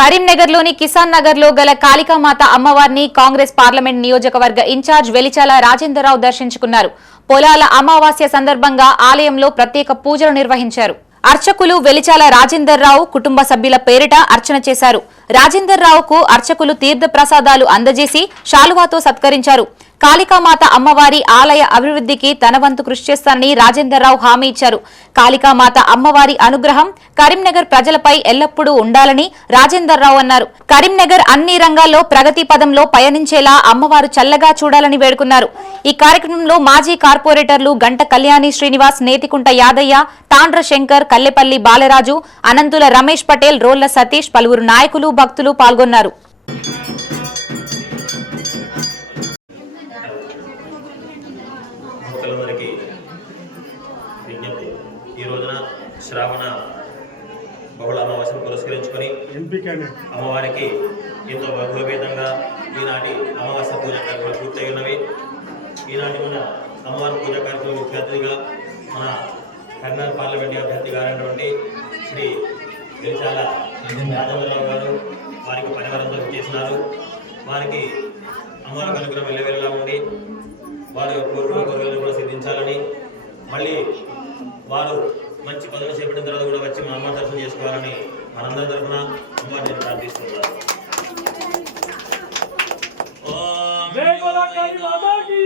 కరీంనగర్లోని కిసాన్ నగర్లో గల కాళికామాత అమ్మవారిని కాంగ్రెస్ పార్లమెంట్ నియోజకవర్గ ఇన్ఛార్జ్ వెలిచాల రాజేంద్రరావు దర్శించుకున్నారు. పొలాల అమావాస్య సందర్భంగా ఆలయంలో ప్రత్యేక పూజలు నిర్వహించారు. అర్చకులు వెలిచాల రాజేందర్రావు కుటుంబ సభ్యుల పేరిట అర్చన చేశారు. రాజేందర్రావుకు అర్చకులు తీర్థ ప్రసాదాలు అందజేసి శాలువాతో సత్కరించారు. కాళికామాత అమ్మవారి ఆలయ అభివృద్ధికి తన వంతు కృషి చేస్తానని రాజేందర్రావు హామీ ఇచ్చారు. కాళికామాత అమ్మవారి అనుగ్రహం కరీంనగర్ ప్రజలపై ఎల్లప్పుడూ ఉండాలని రాజేందర్రావు అన్నారు. కరీంనగర్ అన్ని రంగాల్లో ప్రగతి పదంలో పయనించేలా అమ్మవారు చల్లగా చూడాలని వేడుకున్నారు. ఈ కార్యక్రమంలో మాజీ కార్పొరేటర్లు గంట కళ్యాణి శ్రీనివాస్ నేతికుంట యాదయ్య తాండ్ర శంకర్ కల్లెపల్లి బాలరాజు అనంతుల రమేష్ పటేల్ రోళ్ళ సతీష్ పలువురు నాయకులు భక్తులు పాల్గొన్నారు. శ్రావణ బహుళ అమావాస్యను పురస్కరించుకొని అమ్మవారికి ఎంతో వైభవేతంగా ఈనాటి అమావాస్య పూజ కార్యక్రమాలు పూర్తయి ఉన్నవి ఈనాటి మన అమ్మవారి పూజ కార్యక్రమం ముఖ్య అతిథిగా మన కర్నూలు పార్లమెంట్ అభ్యర్థి గారైనటువంటి శ్రీ వెలిచాల రాజేంద్రరావు గారు వారికి పరివారంతో చేసినారు వారికి అమ్మవారికి అనుగ్రహం వెళ్ళవేళలా ఉండి వారి కోరుకున్న కోరికలను కూడా సిద్ధించాలని మళ్ళీ వారు మంచి పదవి చేపట్టిన తర్వాత కూడా వచ్చి మా అమ్మ దర్శనం చేసుకోవాలని మనందరి తరఫున అమ్మవారిని ప్రార్థిస్తున్నాను.